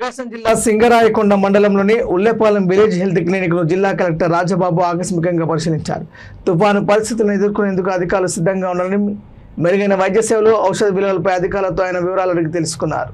ప్రకాశం జిల్లా సింగరాయకొండ మండలంలోని ఉల్లేపాలెం village health clinic ను జిల్లా కలెక్టర్ రాజబాబు ఆకస్మికంగా పరిశీలించారు. తుఫాను పరిస్థితులను ఎదుర్కొనేందుకు అధికారులు సిద్ధంగా ఉన్నారని, మెరుగైన వైద్య సేవలు, ఔషధ విలువలపై అధికారులతో ఆయన వివరాలు అడిగి తెలుసుకున్నారు.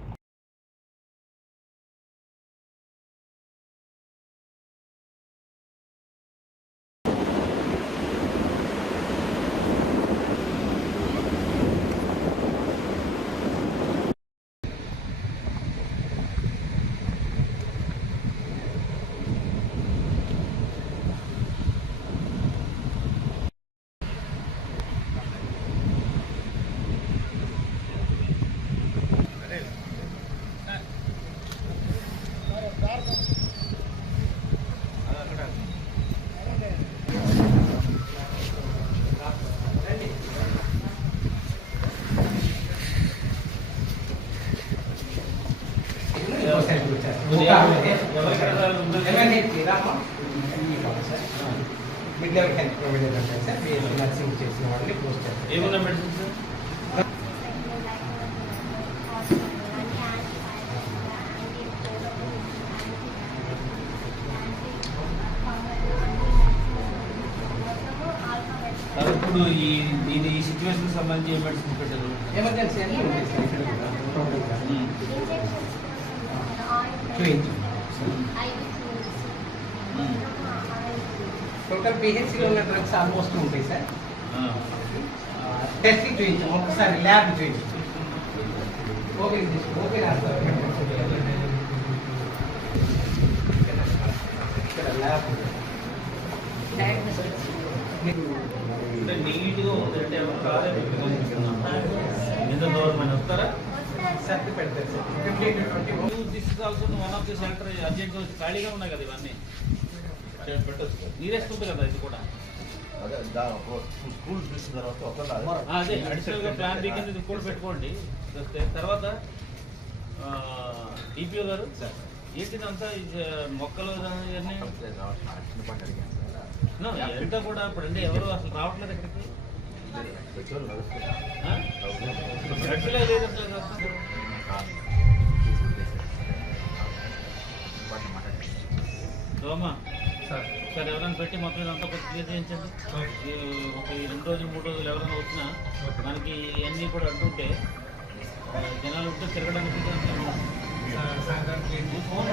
ఇప్పుడు ఈ సిచ్యువేషన్ సంబంధించి మెడిసిన్ పెట్టారు. ఎమర్జెన్సీ అని టోటల్ పిహెచ్సిలో ఉన్న డ్రగ్స్ ఆల్మోస్ట్ ఉంటాయి సార్. టెస్టింగ్ చూపించాం, ఒకసారి ల్యాబ్ చూపించాం. ఓకే ఓకే ల్యాబ్ నీట్గా ఉందంటే ఎంత దూరం వస్తారా? సర్ది పెడతారు sir. 15 to 20. This is also one of the centre urgent ఖాళీగా ఉన్నాయి కదా, ఇవన్నీ పెట్టచ్చు. నీరేస్తుంది కదా ఇది కూడా. స్కూల్ చూసిన తర్వాత అదే అడిషనల్గా ప్లాన్ వీకెండ్ ఇది కూడా పెట్టుకోండి. తర్వాత డిపిఓ గారు ఏంటిదంతా మొక్కలు ఇవన్నీ ఎంత కూడా ఇప్పుడు అంటే ఎవరు అసలు రావట్లేదు ఎక్కడికి. సోమా సార్ ఎవరైనా పెట్టి మొత్తం ఇదంతా కొంచెం క్లియర్ చేయించండి. ఒక 2 రోజులు 3 రోజులు ఎవరైనా వచ్చినా మనకి ఇవన్నీ కూడా అంటుంటే జనాలు ఉంటే తిరగడానికి ఫోన్